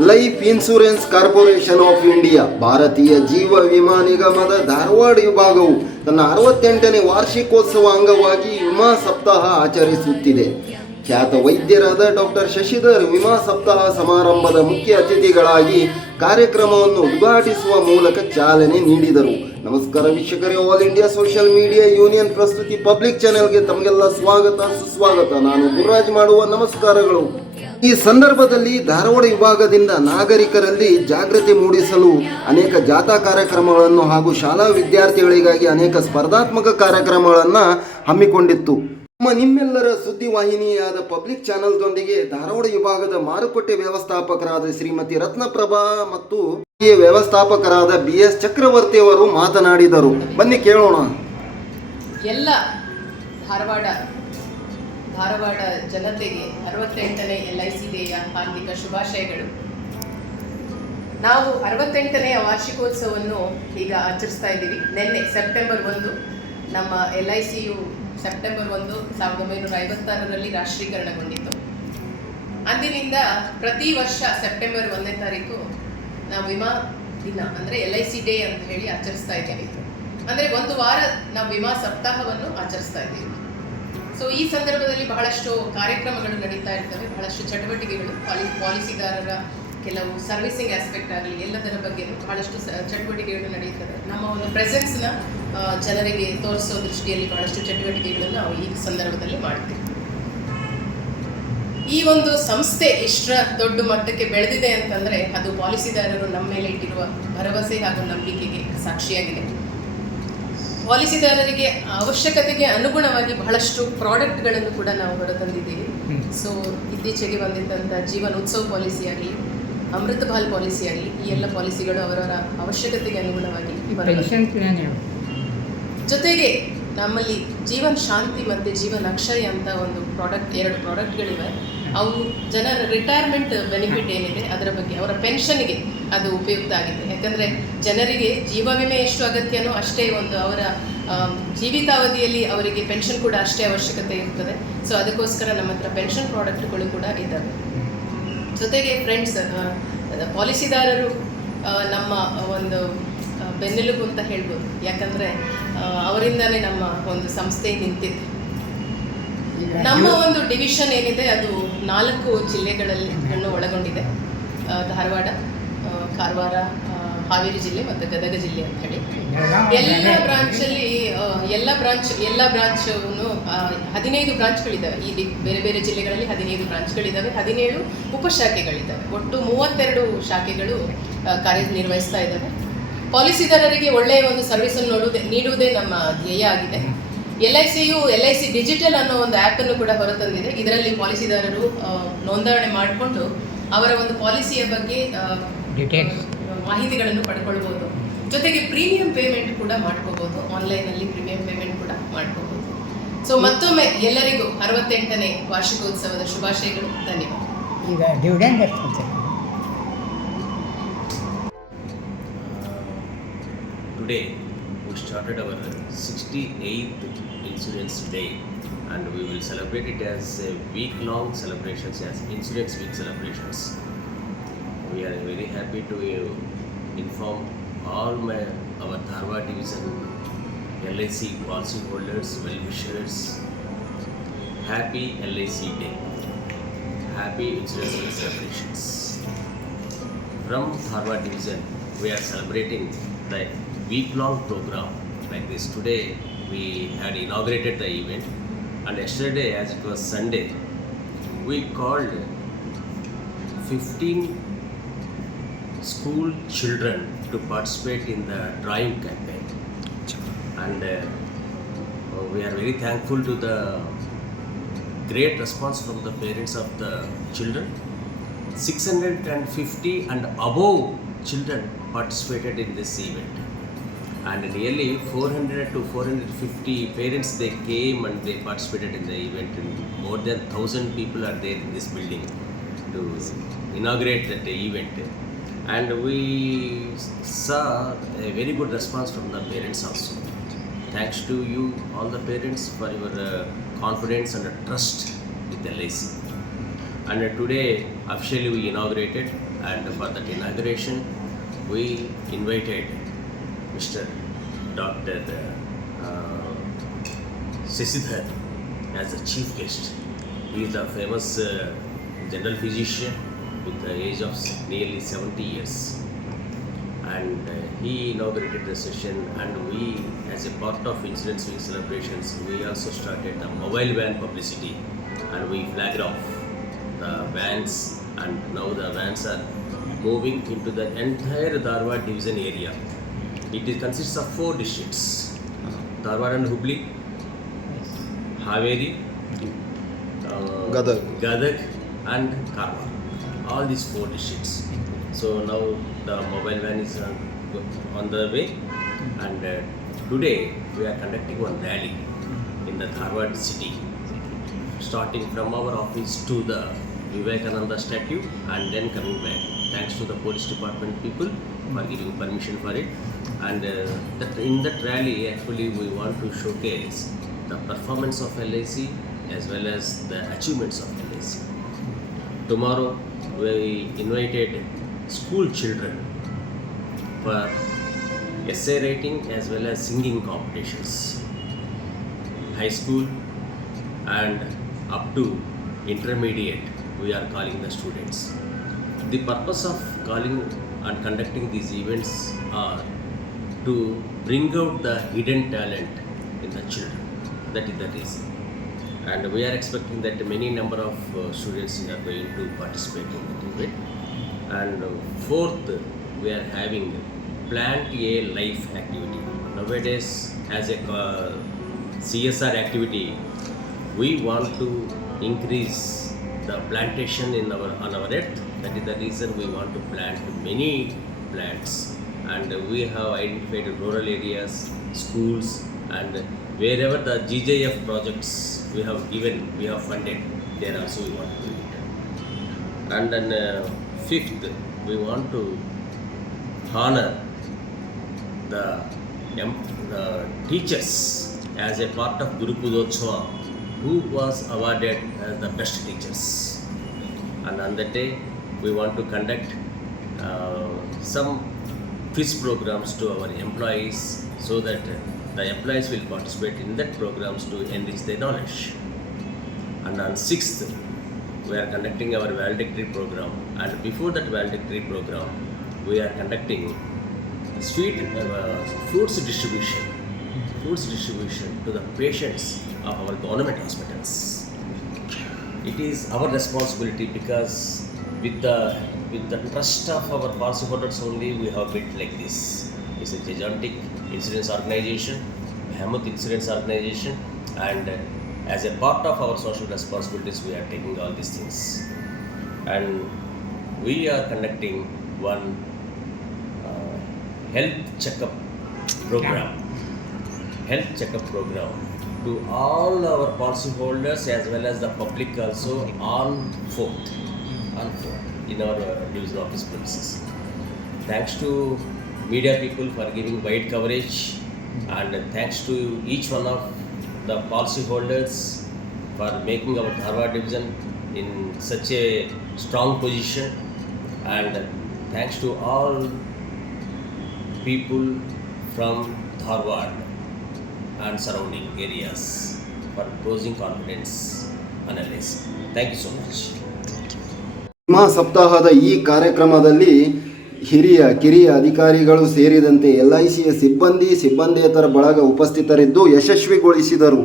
Life insurance corporation of India Bharatiya Jeeva Vima ನಿಗಮದ ಧಾರವಾಡ ವಿಭಾಗವು ತನ್ನ ಅರವತ್ತೆಂಟನೇ ವಾರ್ಷಿಕೋತ್ಸವ ಅಂಗವಾಗಿ ವಿಮಾ ಸಪ್ತಾಹ ಆಚರಿಸುತ್ತಿದೆ. ಖ್ಯಾತ ವೈದ್ಯರಾದ ಡಾಕ್ಟರ್ ಶಶಿಧರ್ ವಿಮಾ ಸಪ್ತಾಹ ಸಮಾರಂಭದ ಮುಖ್ಯ ಅತಿಥಿಗಳಾಗಿ ಕಾರ್ಯಕ್ರಮವನ್ನು ಉದ್ಘಾಟಿಸುವ ಮೂಲಕ ಚಾಲನೆ ನೀಡಿದರು. ನಮಸ್ಕಾರ ವೀಕ್ಷಕರೇ all India social media union ಪ್ರಸ್ತುತಿ ಪಬ್ಲಿಕ್ ಚಾನೆಲ್ಗೆ ತಮಗೆಲ್ಲ ಸ್ವಾಗತ, ಸುಸ್ವಾಗತ. ನಾನು ಗುರುರಾಜ್ ಮಾಡುವ ನಮಸ್ಕಾರಗಳು. ಈ ಸಂದರ್ಭದಲ್ಲಿ ಧಾರವಾಡ ವಿಭಾಗದಿಂದ ನಾಗರಿಕರಲ್ಲಿ ಜಾಗೃತಿ ಮೂಡಿಸಲು ಅನೇಕ ಜಾಥಾ ಕಾರ್ಯಕ್ರಮಗಳನ್ನು ಹಾಗೂ ಶಾಲಾ ವಿದ್ಯಾರ್ಥಿಗಳಿಗಾಗಿ ಅನೇಕ ಸ್ಪರ್ಧಾತ್ಮಕ ಕಾರ್ಯಕ್ರಮಗಳನ್ನು ಹಮ್ಮಿಕೊಂಡಿತ್ತು. ನಮ್ಮ ನಿಮ್ಮೆಲ್ಲರ ಸುದ್ದಿವಾಹಿನಿಯಾದ ಪಬ್ಲಿಕ್ ಚಾನೆಲ್ದೊಂದಿಗೆ ಧಾರವಾಡ ವಿಭಾಗದ ಮಾರುಕಟ್ಟೆ ವ್ಯವಸ್ಥಾಪಕರಾದ ಶ್ರೀಮತಿ ರತ್ನಪ್ರಭಾ ಮತ್ತು ವ್ಯವಸ್ಥಾಪಕರಾದ ಬಿ ಎಸ್ ಚಕ್ರವರ್ತಿ ಅವರು ಮಾತನಾಡಿದರು. ಬನ್ನಿ ಕೇಳೋಣ. ಎಲ್ಲ ಧಾರವಾಡ ಧಾರವಾಡ ಜನತೆಗೆ ಅರವತ್ತೆಂಟನೇ ಎಲ್ ಐ ಸಿ ಡೇಯ ಹಾರ್ದಿಕ ಶುಭಾಶಯಗಳು. ನಾವು ಅರವತ್ತೆಂಟನೆಯ ವಾರ್ಷಿಕೋತ್ಸವವನ್ನು ಈಗ ಆಚರಿಸ್ತಾ ಇದ್ದೀವಿ. ನಿನ್ನೆ ಸೆಪ್ಟೆಂಬರ್ ಒಂದು, ನಮ್ಮ ಎಲ್ ಐ ಸಿಯು ಸೆಪ್ಟೆಂಬರ್ ಒಂದು ಸಾವಿರದ ಒಂಬೈನೂರ ಐವತ್ತಾರರಲ್ಲಿ ರಾಷ್ಟ್ರೀಕರಣಗೊಂಡಿತ್ತು. ಅಂದಿನಿಂದ ಪ್ರತಿ ವರ್ಷ ಸೆಪ್ಟೆಂಬರ್ ಒಂದನೇ ತಾರೀಕು ನಾವು ವಿಮಾ ದಿನ, ಅಂದರೆ ಎಲ್ ಐ ಸಿ ಡೇ ಅಂತ ಹೇಳಿ ಆಚರಿಸ್ತಾ ಇದ್ದೀವಿ. ಅಂದರೆ ಒಂದು ವಾರ ನಾವು ವಿಮಾ ಸಪ್ತಾಹವನ್ನು ಆಚರಿಸ್ತಾ ಇದ್ದೀವಿ. ಸೊ ಈ ಸಂದರ್ಭದಲ್ಲಿ ಬಹಳಷ್ಟು ಕಾರ್ಯಕ್ರಮಗಳು ನಡೀತಾ ಇರ್ತವೆ. ಬಹಳಷ್ಟು ಚಟುವಟಿಕೆಗಳು. ಪಾಲಿ, ಪಾಲಿಸಿದಾರರ ಕೆಲವು ಸರ್ವಿಸಿಂಗ್ ಆಸ್ಪೆಕ್ಟ್ ಆಗಲಿ, ಎಲ್ಲದರ ಬಗ್ಗೆ ಬಹಳಷ್ಟು ಚಟುವಟಿಕೆಗಳು ನಡೆಯುತ್ತವೆ ನಮ್ಮ ಒಂದು ಪ್ರೆಸೆನ್ಸ್ನ ಜನರಿಗೆ ತೋರಿಸೋ ದೃಷ್ಟಿಯಲ್ಲಿ ಬಹಳಷ್ಟು ಚಟುವಟಿಕೆಗಳನ್ನು ನಾವು ಈ ಸಂದರ್ಭದಲ್ಲಿ ಮಾಡ್ತೀವಿ. ಈ ಒಂದು ಸಂಸ್ಥೆ ಇಷ್ಟರ ದೊಡ್ಡ ಮಟ್ಟಕ್ಕೆ ಬೆಳೆದಿದೆ ಅಂತಂದರೆ, ಅದು ಪಾಲಿಸಿದಾರರು ನಮ್ಮ ಮೇಲೆ ಇಟ್ಟಿರುವ ಭರವಸೆ ಹಾಗೂ ನಂಬಿಕೆಗೆ ಸಾಕ್ಷಿಯಾಗಿದೆ. ಪಾಲಿಸಿದಾರರಿಗೆ ಅವಶ್ಯಕತೆಗೆ ಅನುಗುಣವಾಗಿ ಬಹಳಷ್ಟು ಪ್ರಾಡಕ್ಟ್ಗಳನ್ನು ಕೂಡ ನಾವು ಹೊರತಂದಿದ್ದೀವಿ. ಸೊ ಇತ್ತೀಚೆಗೆ ಬಂದಿದ್ದಂಥ ಜೀವನ ಉತ್ಸವ ಪಾಲಿಸಿ ಆಗಲಿ ಅಮೃತ ಬಾಲ್ ಪಾಲಿಸಿ ಆಗಲಿ ಈ ಎಲ್ಲ ಪಾಲಿಸಿಗಳು ಅವರವರ ಅವಶ್ಯಕತೆಗೆ ಅನುಗುಣವಾಗಿ ಜೊತೆಗೆ ನಮ್ಮಲ್ಲಿ ಜೀವನ್ ಶಾಂತಿ ಮತ್ತು ಜೀವನ್ ಅಕ್ಷಯ ಅಂತ ಒಂದು ಪ್ರಾಡಕ್ಟ್ ಎರಡು ಪ್ರಾಡಕ್ಟ್ಗಳಿವೆ. ಅವು ಜನರ ರಿಟೈರ್ಮೆಂಟ್ ಬೆನಿಫಿಟ್ ಏನಿದೆ ಅದರ ಬಗ್ಗೆ ಅವರ ಪೆನ್ಷನ್ಗೆ ಅದು ಉಪಯುಕ್ತ ಆಗಿದೆ. ಯಾಕಂದರೆ ಜನರಿಗೆ ಜೀವ ವಿಮೆ ಎಷ್ಟು ಅಗತ್ಯನೋ ಅಷ್ಟೇ ಒಂದು ಅವರ ಜೀವಿತಾವಧಿಯಲ್ಲಿ ಅವರಿಗೆ ಪೆನ್ಷನ್ ಕೂಡ ಅಷ್ಟೇ ಅವಶ್ಯಕತೆ ಇರ್ತದೆ. ಸೊ ಅದಕ್ಕೋಸ್ಕರ ನಮ್ಮ ಹತ್ರ ಪೆನ್ಷನ್ ಪ್ರಾಡಕ್ಟ್ಗಳು ಕೂಡ ಇದ್ದಾವೆ. ಜೊತೆಗೆ ಫ್ರೆಂಡ್ಸ್ ಪಾಲಿಸಿದಾರರು ನಮ್ಮ ಒಂದು ಬೆನ್ನೆಲುಬು ಅಂತ ಹೇಳ್ಬೋದು. ಯಾಕಂದರೆ ಅವರಿಂದನೇ ನಮ್ಮ ಒಂದು ಸಂಸ್ಥೆ ನಿಂತಿದೆ. ನಮ್ಮ ಒಂದು ಡಿವಿಷನ್ ಏನಿದೆ ಅದು ನಾಲ್ಕು ಜಿಲ್ಲೆಗಳಲ್ಲಿ ಒಳಗೊಂಡಿದೆ. ಧಾರವಾಡ ಕಾರವಾರ ಹಾವೇರಿ ಜಿಲ್ಲೆ ಮತ್ತು ಗದಗ ಜಿಲ್ಲೆ ಅಂತ ಹೇಳಿ. ಎಲ್ಲ ಬ್ರಾಂಚಲ್ಲಿ ಎಲ್ಲ ಬ್ರಾಂಚ್ ಎಲ್ಲ ಬ್ರಾಂಚ್ ಹದಿನೈದು ಬ್ರಾಂಚ್ಗಳಿದ್ದಾವೆ ಈ ಬೇರೆ ಬೇರೆ ಜಿಲ್ಲೆಗಳಲ್ಲಿ ಹದಿನೈದು ಬ್ರಾಂಚ್ಗಳಿದ್ದಾವೆ ಹದಿನೇಳು ಉಪಶಾಖೆಗಳಿದ್ದಾವೆ. ಒಟ್ಟು ಮೂವತ್ತೆರಡು ಶಾಖೆಗಳು ಕಾರ್ಯನಿರ್ವಹಿಸ್ತಾ ಇದ್ದಾವೆ. ಪಾಲಿಸಿದಾರರಿಗೆ ಒಳ್ಳೆಯ ಒಂದು ಸರ್ವಿಸನ್ನು ನೋಡುವುದೇ ನೀಡುವುದೇ ನಮ್ಮ ಧ್ಯೇಯ ಆಗಿದೆ. L I C L I C digital ಅನ್ನೋ ಒಂದು ಆ್ಯಪನ್ನು ಕೂಡ ಹೊರತಂದಿದೆ. ಇದರಲ್ಲಿ ಪಾಲಿಸಿದಾರರು ನೋಂದಣಿ ಮಾಡಿಕೊಂಡು ಅವರ ಒಂದು ಪಾಲಿಸಿಯ ಬಗ್ಗೆ Details. ಮಾಹಿತಿಗಳನ್ನು ಪಡ್ಕೊಳ್ಬೋದು ಜೊತೆಗೆ ಪ್ರೀಮಿಯಂ ಪೇಮೆಂಟ್ ಕೂಡ ಮಾಡ್ಕೋಬೋದು ಆನ್ಲೈನಲ್ಲಿ ಪ್ರೀಮಿಯಂ ಪೇಮೆಂಟ್ ಕೂಡ ಮಾಡ್ಕೋಬೋದು ಸೊ ಮತ್ತೊಮ್ಮೆ ಎಲ್ಲರಿಗೂ ಅರವತ್ತೆಂಟನೇ ವಾರ್ಷಿಕೋತ್ಸವದ ಶುಭಾಶಯಗಳು ಧನ್ಯವಾದ ಈಗ ಡಿವಿಡೆಂಡ್ ಎಷ್ಟು today Today we started our 68th insurance day and we will celebrate it as a week long celebrations as insurance week celebrations. We are very happy to inform all my our Dharwad division LIC policy holders, well wishers, happy LIC day. Happy insurance celebrations. From Dharwad division, we are celebrating the week-long program like this. Today, we had inaugurated the event, and yesterday, as it was Sunday, we called 15 school children to participate in the drawing campaign. And uh, we are very thankful to the great response from the parents of the children. 650 and above children participated in this event. And nearly 400 to 450 parents they came and they participated in the event and more than 1000 people are there in this building to inaugurate that event and we saw a very good response from the parents also thanks to you all the parents for your uh, confidence and trust with LIC and today officially we inaugurated And for that inauguration, we invited Mr. Dr. Uh, Seshidhar as the chief guest. He is a famous uh, general physician with the age of nearly 70 years. And uh, he inaugurated the session, and we, as a part of Insurance Week celebrations, we also started the mobile van publicity, and we flagged off the vans, and now the vans are moving into the entire Dharwad division area. It is, consists of four districts: Dharwad and Hubli, Haveri, uh, Gadag. Gadag and Karwar. All these four districts. So now the mobile van is uh, on the way, and uh, today we are conducting one rally in the Dharwad city, starting from our office to the Vivekananda statue and then coming back. Thanks to the police department people for giving permission for it. And uh, that in that rally, actually, we want to showcase the performance of LIC as well as the achievements of LIC. Tomorrow, we invited school children for essay writing as well as singing competitions. High school and up to intermediate, we are calling the students. The purpose of calling and conducting these events are to bring out the hidden talent in the children. That is the reason. And we are expecting that many number of uh, students are going to participate in that event. And uh, fourth, we are having plant a life activity. Nowadays, as a uh, CSR activity, we want to increase the plantation in our on our earth. That is the reason we want to plant many plants, and we have identified rural areas, schools, and wherever the GJF projects we have given, we have funded. There also we want to do it. And then uh, fifth, we want to honor the, the teachers as a part of Guru Pujotsawa who was awarded the best teachers. And on that day, we want to conduct uh, some quiz programs to our employees so that the employees will participate in that programs to enrich their knowledge. And on 6th, we are conducting our valedictory program. And before that valedictory program, we are conducting sweet uh, fruits distribution, fruits distribution to the patients of our government hospitals. It is our responsibility because with the with the trust of our policyholders only we have built like this. It's a gigantic insurance organization, Behemoth Insurance Organization, and as a part of our social responsibilities, we are taking all these things. And we are conducting one uh, health checkup program. Health checkup program to all our policyholders as well as the public also on 4th, on 4th in our uh, division office premises. Thanks to media people for giving wide coverage and thanks to each one of the policyholders for making our Dharwad division in such a strong position and thanks to all people from Dharwad and surrounding areas for closing confidence analysis. Thank you so much. ವಿಮಾ ಸಪ್ತಾಹದ ಈ ಕಾರ್ಯಕ್ರಮದಲ್ಲಿ ಹಿರಿಯ ಕಿರಿಯ ಅಧಿಕಾರಿಗಳು ಸೇರಿದಂತೆ ಎಲ್ಐಸಿಯ ಸಿಬ್ಬಂದಿ ಸಿಬ್ಬಂದಿಯೇತರ ಬಳಗ ಉಪಸ್ಥಿತರಿದ್ದು ಯಶಸ್ವಿಗೊಳಿಸಿದರು.